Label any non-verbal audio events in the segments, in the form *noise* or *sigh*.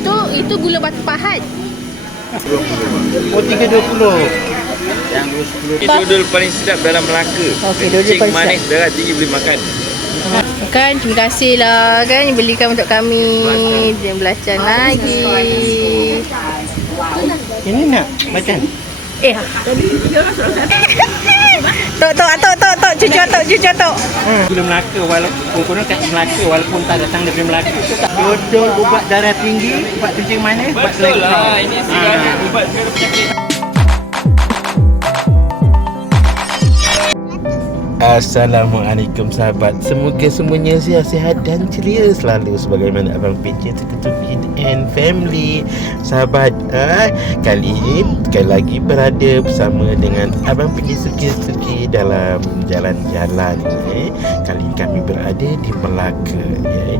itu itu gula batu pahat. Oh 320. Yang Ini dodol paling sedap dalam Melaka. Okey, dodol Kencing paling manis, darah tinggi boleh makan. Kan terima kasih lah kan yang belikan untuk kami. Dia belacan lagi. Ini nak makan. Eh. *laughs* Tok tok tok tok tok cucu tok cucu tok. Hmm. Gula Melaka walaupun konon kat Melaka walaupun tak datang dari Melaka tu tak dodol ubat darah tinggi, ubat kencing manis, ubat Betul kolesterol. lah. Ini segala ubat segala penyakit. Assalamualaikum sahabat Semoga semuanya sihat-sihat dan ceria selalu Sebagaimana Abang PJ Tukutupin and family Sahabat ah, Kali ini sekali lagi berada bersama dengan Abang PJ Suki-Suki dalam jalan-jalan eh. Kali ini kami berada di Melaka eh.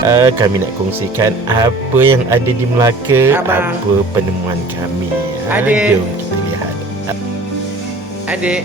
ah, Kami nak kongsikan apa yang ada di Melaka Abang. Apa penemuan kami ah. Adik. Jom kita lihat Adik,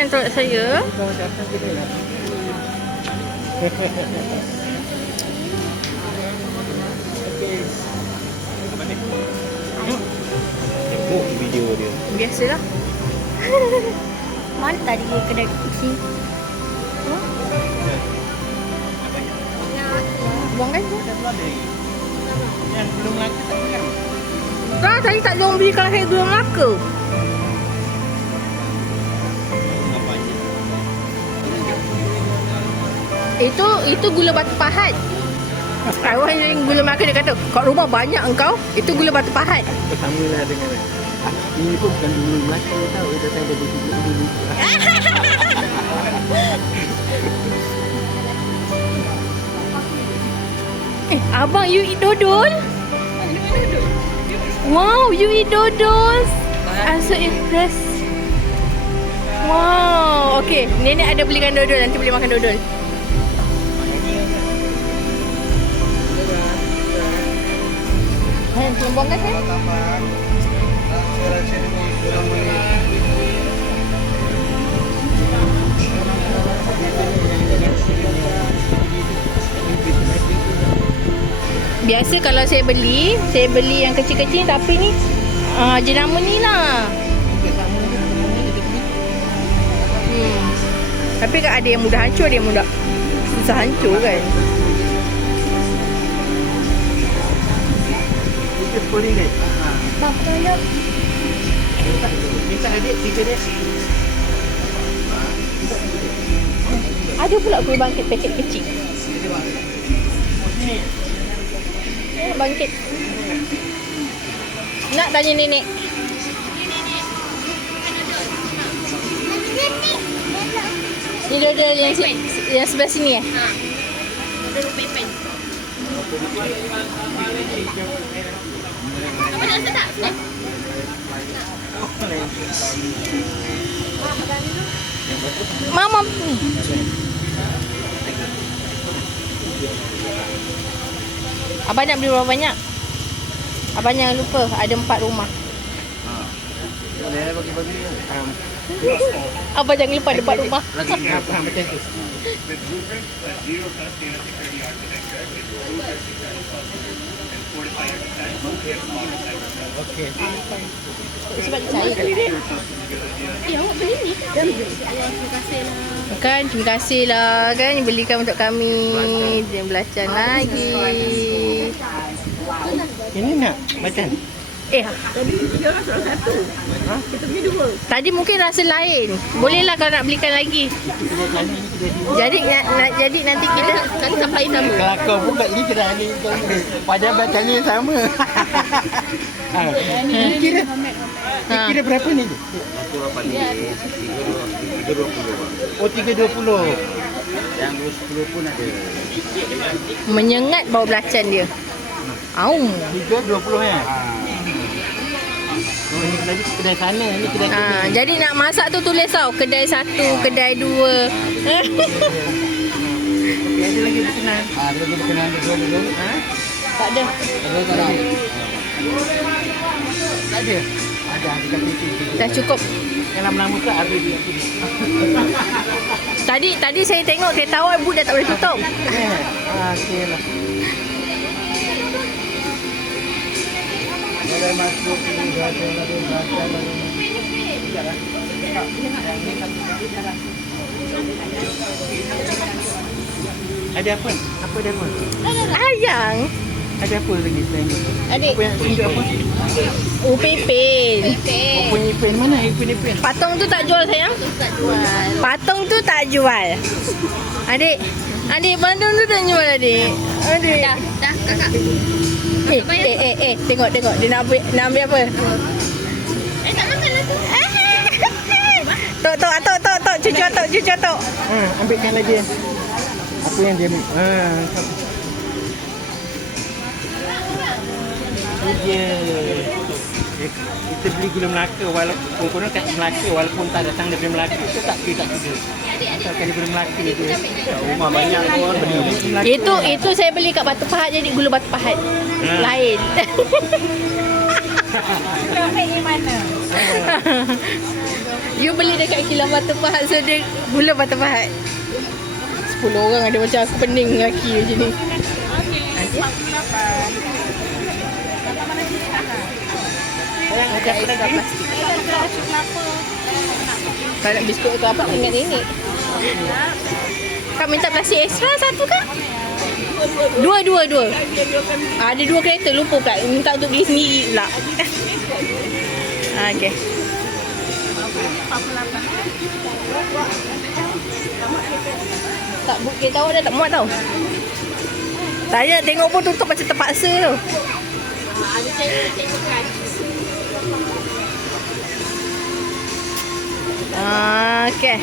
jangan tolak saya. Okey. Tengok video dia. Biasalah. *laughs* Mana tadi kedai kucing? Buang kan? Yang belum lagi tak pegang. Dah, tadi tak jom beli kalau saya belum Melaka. Itu itu gula batu pahat. Kawan yang gula Melaka dia kata, kat rumah banyak engkau, itu gula batu pahat. Sama lah dengan Ini pun bukan dulu Melaka tau Dia datang dari dulu *laughs* dulu Eh, abang you eat dodol? Wow, you eat dodol. I'm so impressed. Wow, okay. Nenek ada belikan dodol, nanti boleh makan dodol. Saya. Biasa kalau saya beli, saya beli yang kecil-kecil tapi ni uh, jenama ni lah. Hmm. Tapi kan ada yang mudah hancur, ada yang mudah susah hancur kan. Itu sepuluh ringgit Bang, tolong. Minta adik tiga dek Ada pula kuih bangkit paket kecil. Eh, bangkit. Nak tanya nenek. Ni dodol yang, si, yang sebelah sini eh? Mama. Abang nak beli berapa banyak? Abang jangan lupa ada empat rumah. Boleh bagi-bagi um, Abang jangan lupa ada empat rumah. *laughs* Okey. Sebab saya dia. Eh, awak beli ni? Kan, terima kasih lah. Kan, belikan untuk kami. Dia belacan lagi. Ini nak macam Eh, Tadi mungkin rasa lain. Bolehlah kalau nak belikan lagi. Jadi nak, nak jadi nanti kita kan sampai sama. Kelakar pun kat ni kena ni Padahal bacanya yang sama ha. Kira Ha. Kira berapa ni? Oh 320 Yang 210 pun ada Menyengat bau belacan dia. Aum. 320 ya? Oh kedai sana, ini kedai Ha, sini jadi nak masak tu tulis tau kedai satu, kedai dua. Okey ada lagi berkenan Ada lagi berkenan betul-betul ha? tak ada. Ada tak ada? Tak ada? Ada, ada kat situ Dah cukup. Yang lama-lama tu ada di sini Tadi tadi saya tengok kereta awak ibu dah tak boleh tutup. Eh, ah, okey Ada masuk ni, ada lagi, ada lagi Ada apa? Apa ada apa? Ayang. Ada apa lagi selain itu? Adik. Apa yang tunjuk apa? Upipin. Oh, punya pen mana? Yang punya pen? Patung tu tak jual sayang? Tak jual. Patung tu tak jual. Adik. Adik, patung tu tak jual adik. Adik. Dah, dah kakak. Eh, eh, eh, eh, tengok, tengok. Dia nak ambil, nak ambil apa? Eh, tak makan lah tu. *laughs* Tok, tok, tok, tok, tok. Cucu, tok, cucu, tok. Hmm, ambilkan lagi. Apa yang dia... Ah, Itu dia. Kita beli gula Melaka walaupun konon kat Melaka walaupun tak datang daripada Melaka kita tak kita tak tidur. Asalkan daripada Melaka je. Rumah banyak pun beli. Itu itu saya beli kat Batu Pahat jadi gula Batu Pahat. Ha. Lain. *laughs* you beli dekat kilang Batu Pahat so dia gula Batu Pahat. 10 orang ada macam aku pening lelaki macam ni. Macam dah plastik. Kalau nak biskut tu apa ingat nenek. Kak minta plastik ekstra satu kan? Dua, dua, dua. Ada dua kereta, lupa pula. Minta untuk beli sendiri pula. ah, okay. Tak, bu- kita tahu dah tak muat tau. Tanya tengok pun tutup macam terpaksa tu. Okay. Okey.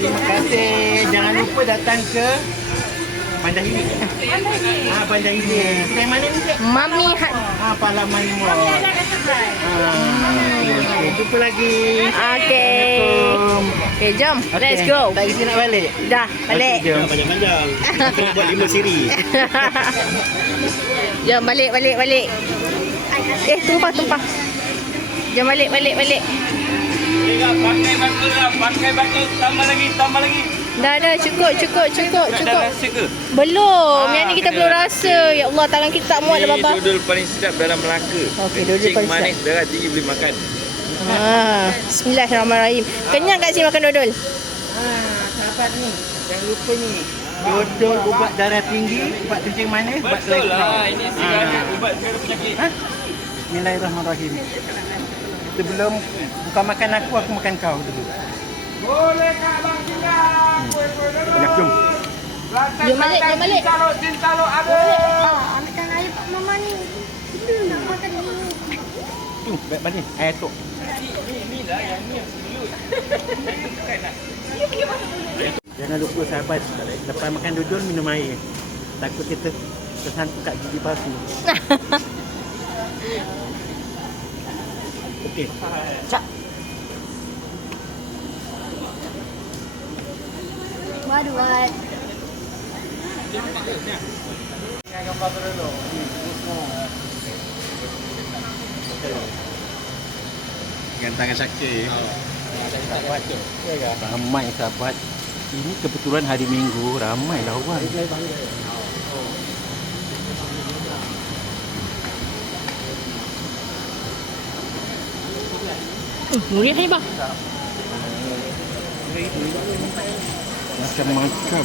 Terima kasih. Jangan lupa datang ke Bandar Hilir. Ah, Bandar Hilir. Saya mana ni, Cik? Mami hat. Ah, Palaman Mall. Ah, okey, okey. Jumpa lagi. Okay. Okay, jom. Okey. Let's go. Tak isi nak balik. Dah, balik. Okey, jom. Panjang-panjang. Kita nak buat lima siri. *laughs* Jom balik, balik, balik. *laughs* Eh, tumpah, tumpah. Jom balik, balik, balik. pakai batu lah. Pakai batu. Tambah lagi. Tambah lagi. Dah, dah. Cukup, cukup, cukup, Tak ada cukup. rasa ke? Belum. Ah, Yang ni kita belum rasa. rasa. Ya Allah, tangan kita tak muat dah, Baba. dodol paling sedap dalam Melaka. Okey, dodol Kencing, paling manis, darah tinggi boleh makan. Ah, Bismillahirrahmanirrahim. Kenyang kat sini makan dodol. Ah, sahabat ni. Jangan lupa ni. Dodol ubat darah tinggi, ubat kencing manis, ubat Betul lah. kolesterol. Ini Ah. segala ubat segala penyakit. Ha? Bismillahirrahmanirrahim. Sebelum bukan makan aku, aku makan kau dulu. Boleh kak bang tinggal. Hmm. jom. Jom balik, jom balik. Ah, ambilkan air Pak Mama ni. Kita nak makan ni. Tu, baik balik. Air tok. Jangan lupa sahabat Lepas makan dodol minum air Takut kita tersangkut kat gigi palsu *laughs* Okey. Cak. Waduh, what? Dengan tangan sakit. Ramai sahabat. Ini kebetulan hari minggu. Ramai lah orang Hmm, murih ni, bang. Macam-macam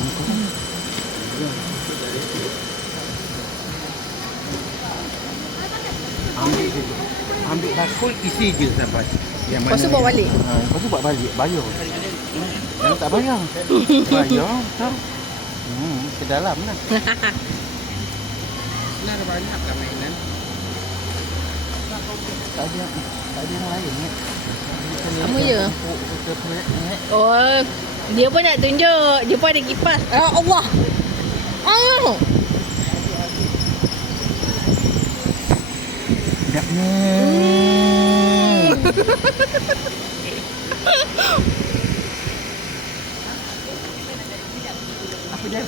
Ambil je Ambil bakul isi je sahabat Yang Lepas tu bawa balik? ha, Lepas tu bawa balik Bayar. Jangan tak bayar. *laughs* Bayar tak? Hmm, ke dalam lah. Sebenarnya banyak lah mainan. Tak ada Tak ada yang lain ni Sama je. Oh, dia pun nak tunjuk. Dia pun ada kipas. Ya Allah. Oh. Sedapnya Apa dia?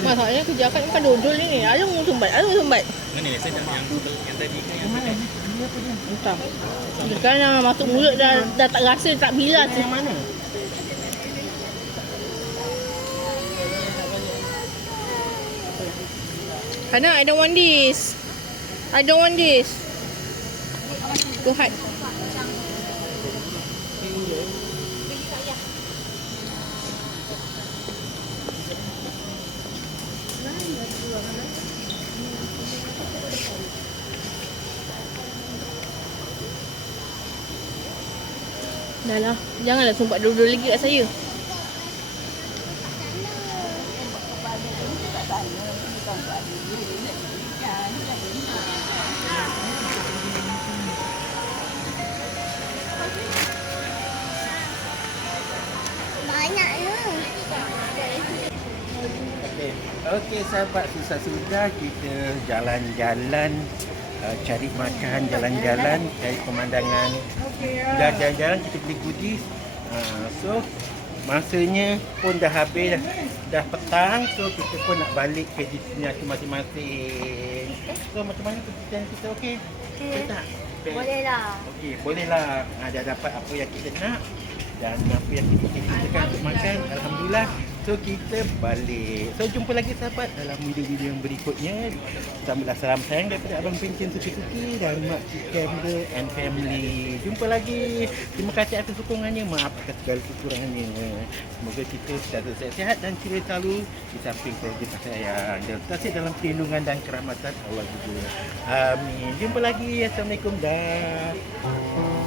Masalahnya kerja akak makan dodol ni. Ada mu sumbat. Ada mu sumbat. Mana saya dah yang, yang tadi kan yang Mana? Dia? Entah. Sekarang dah masuk mulut dah, dah tak rasa, tak bilas. Yang mana? Hana, I don't want this. I don't want this. Go hide. Dah lah. Janganlah sumpat dulu lagi kat saya. Ni. Okey, sahabat susah sudah kita jalan-jalan uh, cari makan, jalan-jalan, cari pemandangan. Dah jalan-jalan kita beli goodies. Uh, so masanya pun dah habis dah, dah petang so kita pun nak balik ke destinasi masing-masing. So macam mana keputusan kita okey? Okey tak? Okay. Boleh lah. Okey, bolehlah. Ha, dah dapat apa yang kita nak dan apa yang kita cita-citakan untuk makan. Alhamdulillah. So kita balik. So jumpa lagi sahabat dalam video-video yang berikutnya. Sambutlah salam sayang daripada Abang Pencen Suki-Suki dan Mak Cik Camera and Family. Jumpa lagi. Terima kasih atas sokongannya. Maaf atas segala kekurangannya. Semoga kita selalu sihat dan kira selalu di samping keluarga sayang. Dan terima dalam perlindungan dan kerahmatan Allah juga. Amin. Jumpa lagi. Assalamualaikum. Dah.